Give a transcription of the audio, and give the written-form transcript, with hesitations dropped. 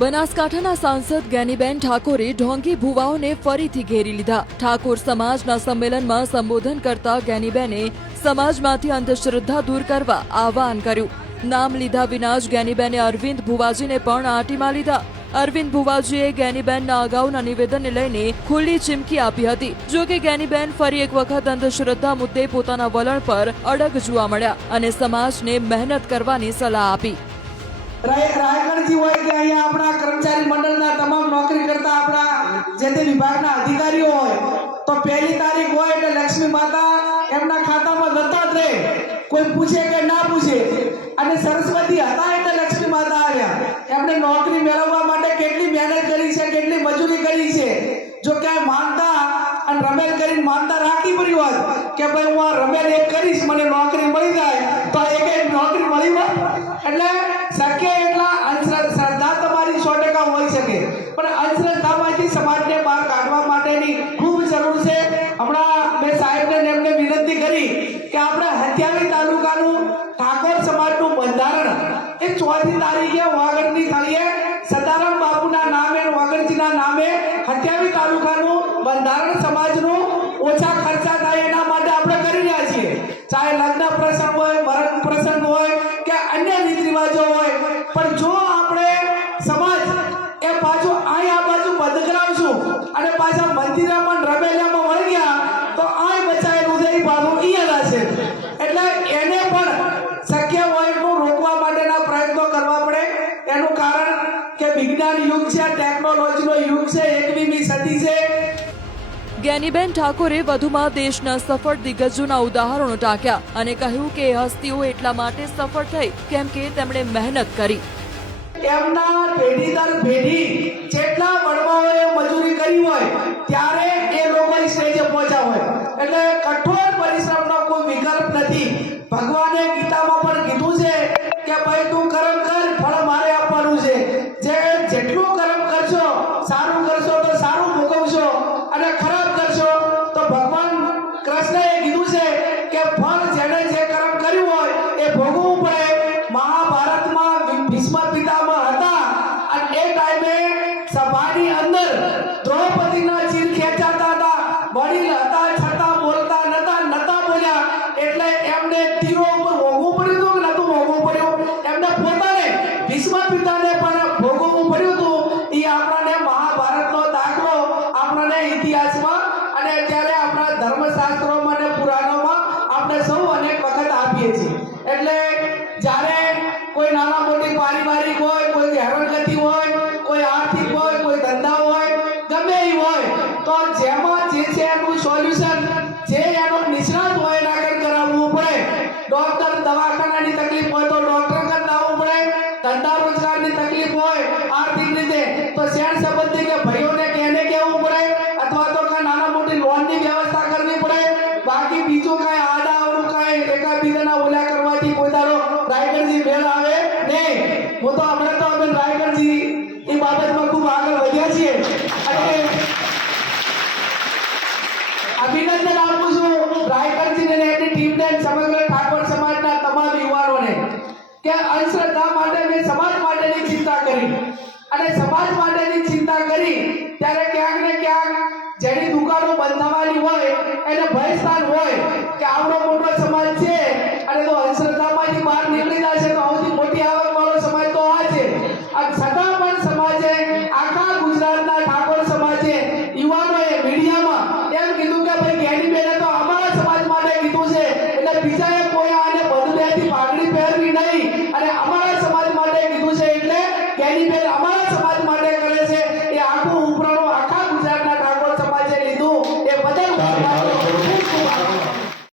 બનાસકાંઠાના સાંસદ જ્ઞાનીબેન ઠાકોરે ઢોંગી ભુવાઓને ફરીથી ઘેરી લીધા। ઠાકોર સમાજના સંમેલનમાં સંબોધન કરતા જ્ઞાનીબેને સમાજમાંથી અંધશ્રદ્ધા દૂર કરવા આહવાન કર્યું। નામ લીધા વિના જ જ્ઞાનીબેને અરવિંદ ભુવાજીને પણ આંટીમાં લીધા। અરવિંદ ભુવાજીએ જ્ઞાનીબેનના અગાઉના નિવેદનને લઈને ખુલ્લી ચીમકી આપી હતી। જો કે જ્ઞાનીબેન ફરી એક વખત અંધશ્રદ્ધા મુદ્દે પોતાના વલણ પર અડગ જોવા મળ્યા અને સમાજને મહેનત કરવાની સલાહ આપી। રાયગઢથી હોય કે અહીંયા આપણા કર્મચારી મંડળના તમામ નોકરી કરતા આપણા જે તે વિભાગના અધિકારીઓ હોય તો પહેલી તારીખ હોય એટલે લક્ષ્મી માતા એમના ખાતામાં જતા જ રહે, કોઈ પૂછે કે ના પૂછે। અને સરસ્વતી હતા એટલે લક્ષ્મી માતા આવ્યા। એમણે નોકરી મેળવવા માટે કેટલી મહેનત કરી છે, કેટલી મજૂરી કરી છે। જો ક્યાંય માનતા અને રમેલ કરીને માનતા રાખી પડી હોત કે ભાઈ હું આ રમેલ એક કરીશ મને નોકરી મળી જાય તો એક નોકરી મળી હોત। એટલે શક્ય એટલા અંધશ્રદ્ધા તમારી 100% હોઈ શકે, પણ અંધશ્રદ્ધામાંથી સમાજને બહાર કાઢવા માટેની ખૂબ જરૂર છે। હમણાં મેં સાહેબને એમને વિનંતી કરી કે આપણે હથિયાવી તાલુકાનું ઠાકોર સમાજનું બંધારણ એ 4મી તારીખે વાગડની થળીએ સદારામ બાપુના નામે વાગડજીના નામે હથિયાવી તાલુકાનું બંધારણ સમાજનું ઓછા ખર્ચા થાય એના માટે આપણે કરી રહ્યા છીએ। ચાહે લગ્ન પ્રસંગ હોય, મરણ પ્રસંગ હોય કે અન્ય રીત રિવાજો હોય, પણ જો આપણે સમાજ એ પાછું આ બાજુ બંધ કરાવશું અને પાછા મંદિરમાં રમેલિયામાં વળી ગયા તો આ બચાવેલું છે એ પાછું અહીંયા છે। એટલે એને પણ શક્ય હોય તો રોકવા માટેના પ્રયત્નો કરવા પડે। એનું કારણ કે વિજ્ઞાન યુગ છે, ટેકનોલોજીનો યુગ છે, 21મી સદી છે। જ્ઞાનીબેન ઠાકોરે વધુમાં દેશના સફળ દિગ્ગજોના ઉદાહરણો ટાંક્યા અને કહ્યું કે હસ્તીઓ એટલા માટે સફળ થઈ કેમ કે તેમણે મહેનત કરી। એમના પેઢી દર પેઢી જેટલા વડવાઓએ મજૂરી કરી હોય ત્યારે એ લોકો સ્ટેજે પહોંચ્યા હોય, એટલે કઠોર પરિશ્રમનો કોઈ વિકલ્પ નથી। ભગવાને ગીતામાં પણ કીધું છે કે ભાઈ તું કર્મ કર, ફળ મારે આપવાનું છે। જેટલું કર્મ કરશો, સારું કરશો તો સારું ભોગવશો અને ખરાબ કરશો તો ભગવાન કૃષ્ણએ કીધું છે કે ફળ જેણે જે કર્મ કર્યું હોય એ ભોગવવું પડે। મહાભારતમાં ભીષ્મ પિતામહ હતા અને એ ટાઈમે સભાની અંદર દ્રૌપદીના ચીર ખેંચાતા હતા, વડીલ હતા છતાં બોલતા નતા બોલ્યા, એટલે એમને તીરો ઉપર ભોગવવું પડ્યું હતું કે નતું ભોગવવું પડ્યું? એમને પોતાને ભીષ્મ પિતાને પણ ભોગવવું પડ્યું હતું। એ આપણને મહાભારતનો દાખલો આપણને ઇતિહાસમાં અને અત્યારે આપણા ધર્મશાસ્ત્રોમાં અને પુરાણોમાં આપણે સૌ અનેક વખત આપીએ છીએ। એટલે જ્યારે કોઈ નાના મોટી પારિવારિક હોય, કોઈ હેરાનગતિ હોય, કોઈ આર્થિક હોય, કોઈ ધંધા હોય, ગમે એ હોય તો જેમાં જે છે એનું સોલ્યુશન જે એનો નિષ્ણાત હોય એના આગળ કરાવવું પડે। ડોક્ટર દવાખાનાની તકલીફ હોય તો ડોક્ટર કરતા આવવું પડે, ધંધા રોજગારની તકલીફ હોય આર્થિક રીતે તો શેર સંબંધી કે ભાઈઓને કેને કહેવું પડે અથવા તો નાના મોટી લોનની વ્યવસ્થા કરવી પડે। બાકી બીજું કાંઈ આડાઅવળું કાંઈ એકાબીજાના ઓલા કરવાથી કોઈ દાડો રાયગઢજી મેળ આવે નહીં। હું તો હમણાં તો અમે રાયગઢજી એ બાબતમાં ખૂબ આગળ વધ્યા છીએ અને અભિનંદન આપું છું રાયગઢજીને અને એની ટીમને, સમગ્ર ઠાકોર સમાજના તમામ યુવાનોને કે અંધશ્રદ્ધા માટે મેં સમાજ માટેની ચિંતા કરી અને સમાજ માટેની ચિંતા કરી ત્યારે ક્યાંક ને ક્યાંક જેની દુકાનો બંધ થવાની હોય એને ભયસ્થાન હોય કે આવડો મોટો સમાજ છે અને તો અંધશ્રદ્ધામાંથી બહાર નીકળી જશે તો સૌથી મોટી આવકવાળો સમાજ તો આ છે। અને છતાં પણ સમાજે, આખા ગુજરાતના ઠાકોર સમાજે, યુવાનોએ મીડિયામાં એમ કીધું કે ભાઈ જ્ઞાનીબેને તો અમારા સમાજ માટે કીધું છે એટલે બીજાએ કોઈ આને બદલેથી પાઘડી પહેરવી નહીં અને અમારા સમાજ માટે કીધું છે એટલે જ્ઞાનીબેન અમારા